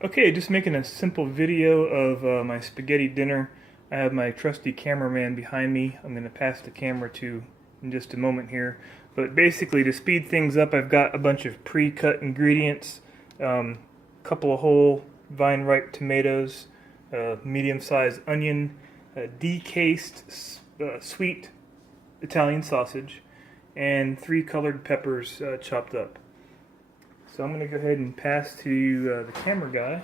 Okay, just making a simple video of my spaghetti dinner. I have my trusty cameraman behind me. I'm going to pass the camera to in just a moment here. But basically, to speed things up, I've got a bunch of pre-cut ingredients, a couple of whole vine-ripe tomatoes, medium-sized onion, decased sweet Italian sausage, and 3 colored peppers chopped up. So I'm going to go ahead and pass to the camera guy.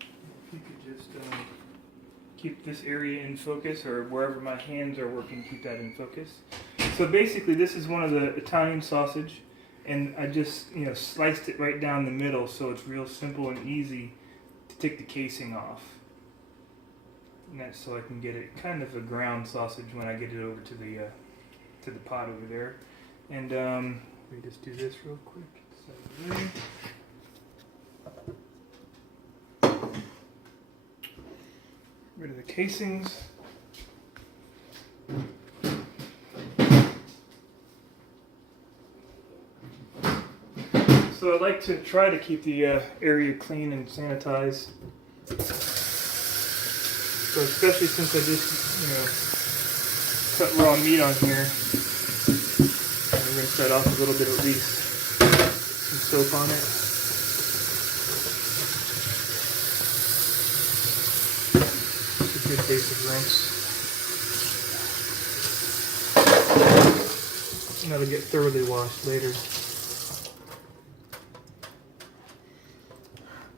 If you could just keep this area in focus, or wherever my hands are working, keep that in focus. So basically, this is one of the Italian sausage, and I just sliced it right down the middle, so it's real simple and easy to take the casing off. And that's so I can get it kind of a ground sausage when I get it over to the pot over there. And let me just do this real quick. Rid of the casings. So I like to try to keep the area clean and sanitized. So especially since I just cut raw meat on here. I'm going to start off a little bit at least. Some soap on it. Just a good basic rinse. And that'll get thoroughly washed later.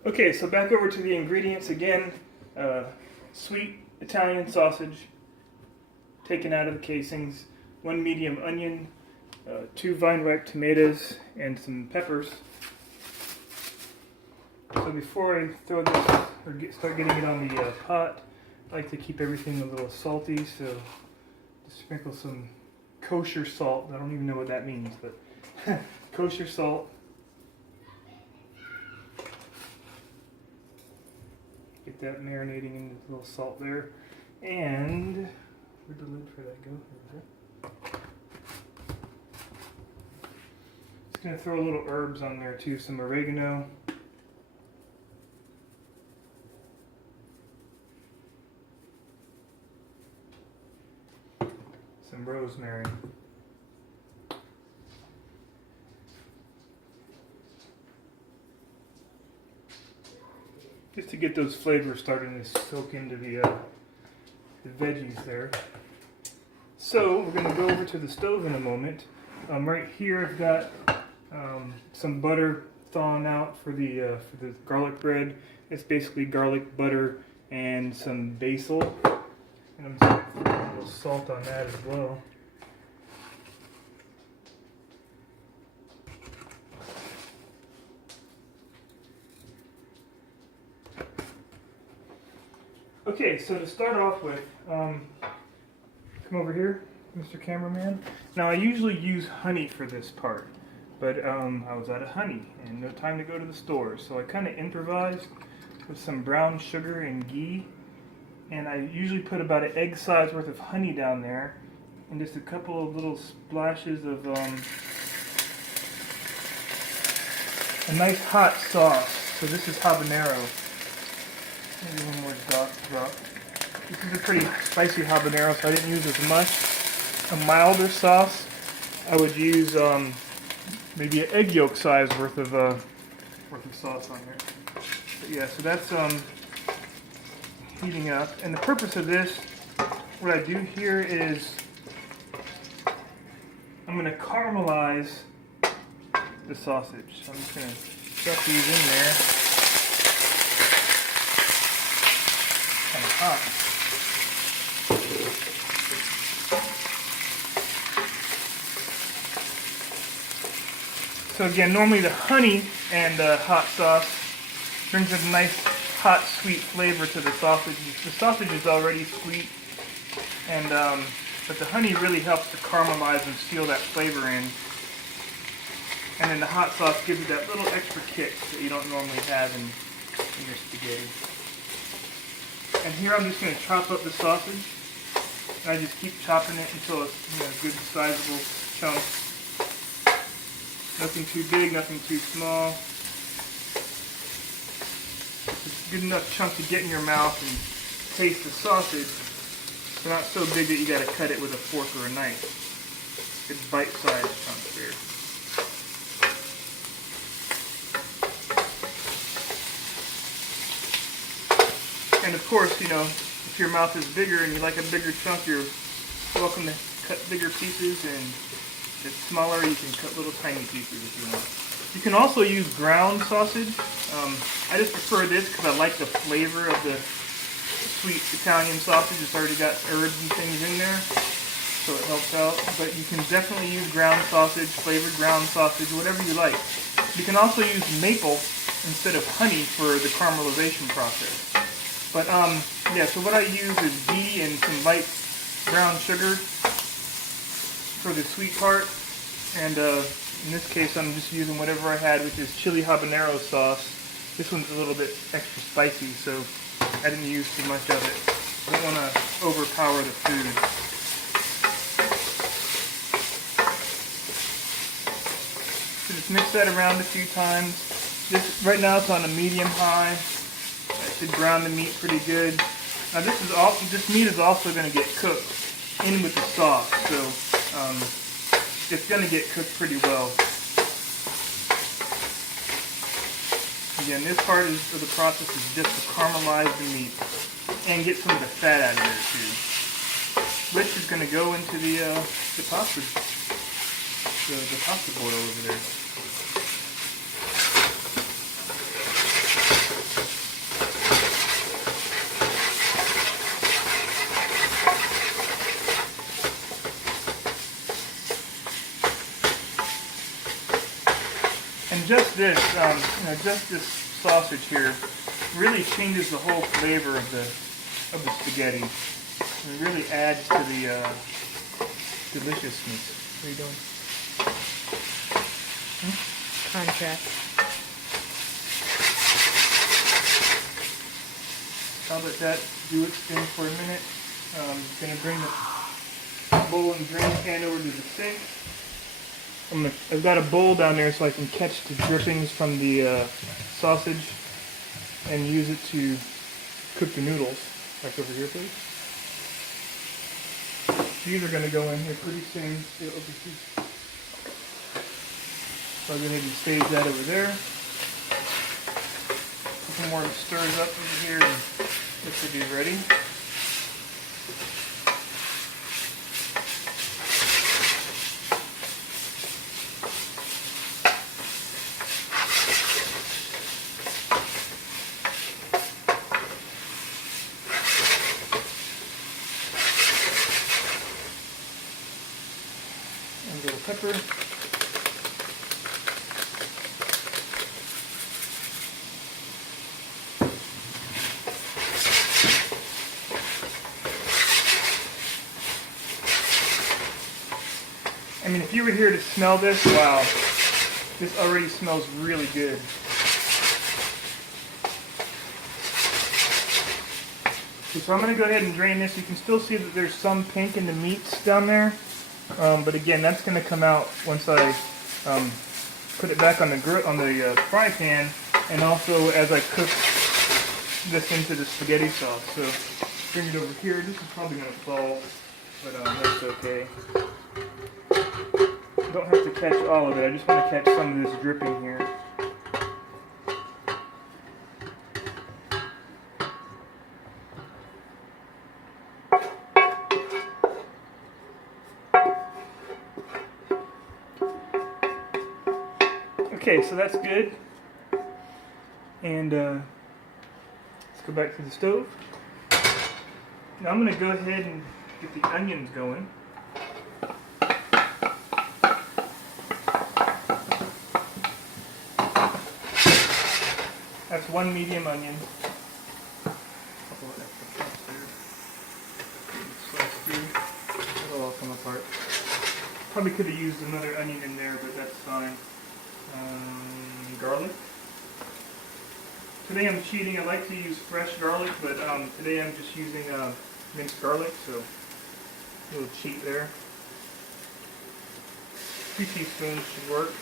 Okay, so back over to the ingredients again. Sweet Italian sausage, taken out of the casings. 1 medium onion. 2 vine-ripe tomatoes and some peppers. So before I throw this or start getting it on the pot, I like to keep everything a little salty, so just sprinkle some kosher salt. I don't even know what that means, but kosher salt. Get that marinating in the little salt there. And where'd the lid for that go? There we go. Going to throw a little herbs on there too, some oregano, some rosemary, just to get those flavors starting to soak into the veggies there. So we're going to go over to the stove in a moment. Right here I've got some butter thawing out for the garlic bread. It's basically garlic, butter, and some basil. And I'm just going to throw a little salt on that as well. Okay, so to start off with, come over here, Mr. Cameraman. Now I usually use honey for this part. But I was out of honey and no time to go to the store, so I kind of improvised with some brown sugar and ghee, and I usually put about an egg size worth of honey down there and just a couple of little splashes of a nice hot sauce. So this is habanero. Maybe one more drop. This is a pretty spicy habanero, so I didn't use as much. A milder sauce, I would use maybe an egg yolk size worth of sauce on there. But yeah, so that's heating up. And the purpose of this, what I do here is I'm going to caramelize the sausage. So I'm just going to stuff these in there. Kind of hot. So again, normally the honey and hot sauce brings a nice hot, sweet flavor to the sausage. The sausage is already sweet, and but the honey really helps to caramelize and seal that flavor in. And then the hot sauce gives you that little extra kick that you don't normally have in your spaghetti. And here I'm just going to chop up the sausage. And I just keep chopping it until it's a good sizable chunk. Nothing too big, nothing too small. good enough chunk to get in your mouth and taste the sausage. They're not so big that you got to cut it with a fork or a knife. It's bite-sized chunks here. And of course, you know, if your mouth is bigger and you like a bigger chunk, you're welcome to cut bigger pieces, and if it's smaller, you can cut little tiny pieces if you want. You can also use ground sausage. I just prefer this because I like the flavor of the sweet Italian sausage. It's already got herbs and things in there, so it helps out. But you can definitely use ground sausage, flavored ground sausage, whatever you like. You can also use maple instead of honey for the caramelization process. But yeah, so what I use is ghee and some light brown sugar for the sweet part. And in this case, I'm just using whatever I had, which is chili habanero sauce. This one's a little bit extra spicy, so I didn't use too much of it. I don't want to overpower the food. So just mix that around a few times. Right now it's on a medium high. I should brown the meat pretty good. Now this meat is also going to get cooked in with the sauce, so it's going to get cooked pretty well. Again, this part of the process is just to caramelize the meat and get some of the fat out of there too. Which is going to go into the pasta boil over there. And just this, just this sausage here really changes the whole flavor of the spaghetti. It really adds to the deliciousness. What are you doing? Contract. I'll let that do its thing for a minute. I'm going to bring the bowl and drain pan over to the sink. I've got a bowl down there so I can catch the drippings from the sausage and use it to cook the noodles. Back over here, please. These are going to go in here pretty soon. Stay over here. So I'll go ahead and stage that over there. A couple more stirs up over here, and this should be ready. And a little pepper. I mean, if you were here to smell this, wow, this already smells really good. Okay, so I'm going to go ahead and drain this. You can still see that there's some pink in the meats down there. But again, that's going to come out once I put it back on the fry pan, and also as I cook this into the spaghetti sauce. So bring it over here. This is probably going to fall, but that's okay. Don't have to catch all of it. I just want to catch some of this dripping here. Okay, so that's good. And let's go back to the stove. Now I'm going to go ahead and get the onions going. That's one medium onion. Couple of extra chunks there. Slice through. It'll all come apart. Probably could have used another onion in there, but that's fine. Garlic. Today I'm cheating. I like to use fresh garlic, but today I'm just using minced garlic, so a little cheat there. 2 teaspoons should work.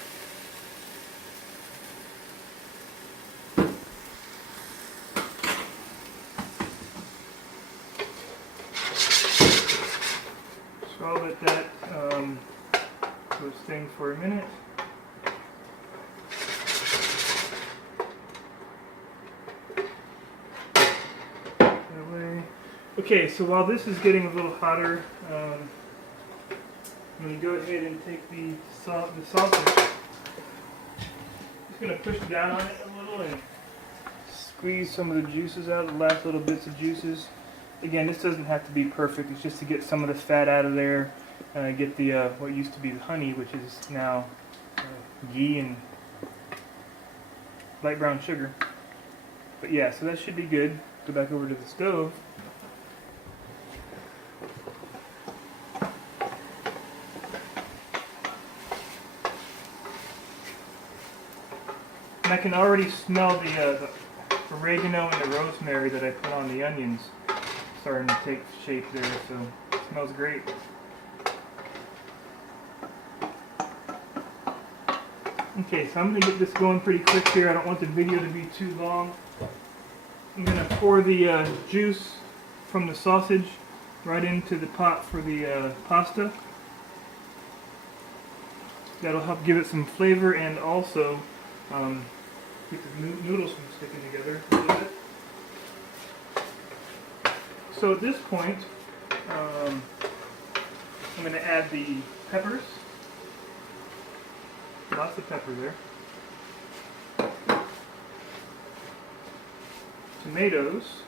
for a minute. That way. Okay, so while this is getting a little hotter, I'm going to go ahead and take the sausage. Just going to push down on it a little and squeeze some of the juices out, the last little bits of juices. Again, this doesn't have to be perfect. It's just to get some of the fat out of there, get the what used to be the honey, which is now ghee and light brown sugar. But yeah, so that should be good. Go back over to the stove. And I can already smell the oregano and the rosemary that I put on the onions starting to take shape there, so it smells great. Okay, so I'm going to get this going pretty quick here. I don't want the video to be too long. I'm going to pour the juice from the sausage right into the pot for the pasta. That'll help give it some flavor and also keep the noodles from sticking together a little bit. So at this point, I'm going to add the peppers. Lots of pepper there. Tomatoes.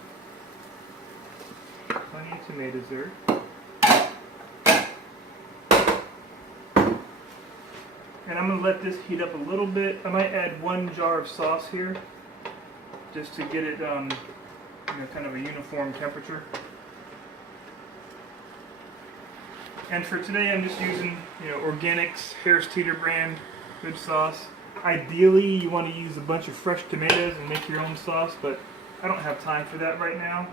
Plenty of tomatoes there. And I'm going to let this heat up a little bit. I might add 1 jar of sauce here, just to get it kind of a uniform temperature. And for today, I'm just using Organics Harris Teeter brand good sauce. Ideally, you want to use a bunch of fresh tomatoes and make your own sauce, but I don't have time for that right now.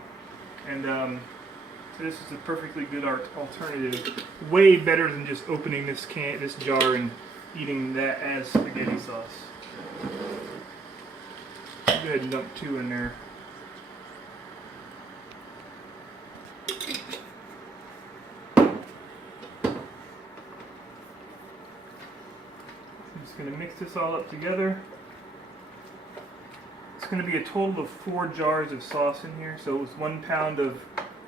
And so this is a perfectly good alternative. Way better than just opening this jar and eating that as spaghetti sauce. Go ahead and dump 2 in there. I'm just going to mix this all up together. It's going to be a total of 4 jars of sauce in here. So it was 1 pound of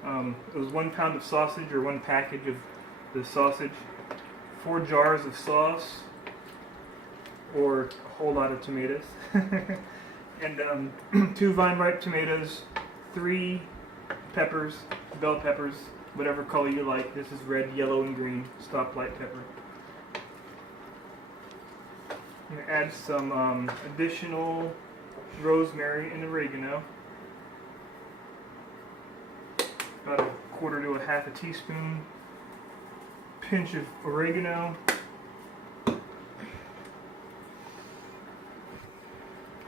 1 pound of sausage, or 1 package of the sausage, 4 jars of sauce, or a whole lot of tomatoes, and 2 vine ripe tomatoes, 3 peppers, bell peppers, whatever color you like. This is red, yellow, and green stoplight pepper. I'm going to add some additional rosemary and oregano, about a 1/4 to a 1/2 teaspoon, pinch of oregano,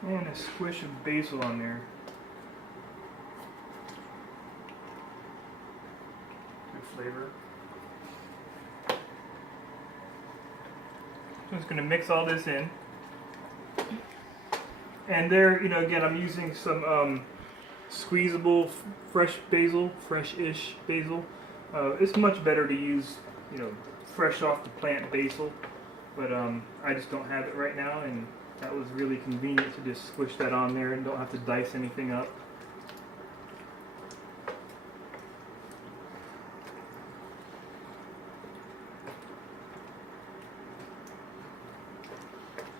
and a squish of basil on there. Good flavor. I'm just going to mix all this in. And there, again, I'm using some squeezable fresh basil, fresh-ish basil. It's much better to use, fresh off the plant basil, but I just don't have it right now, and that was really convenient to just squish that on there and don't have to dice anything up.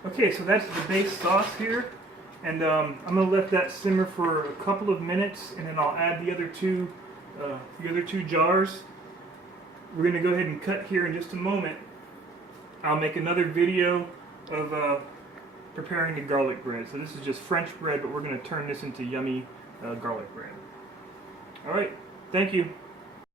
Okay, so that's the base sauce here, and I'm going to let that simmer for a couple of minutes, and then I'll add the other two jars. We're going to go ahead and cut here in just a moment. I'll make another video of preparing the garlic bread. So this is just French bread, but we're going to turn this into yummy garlic bread. Alright, thank you.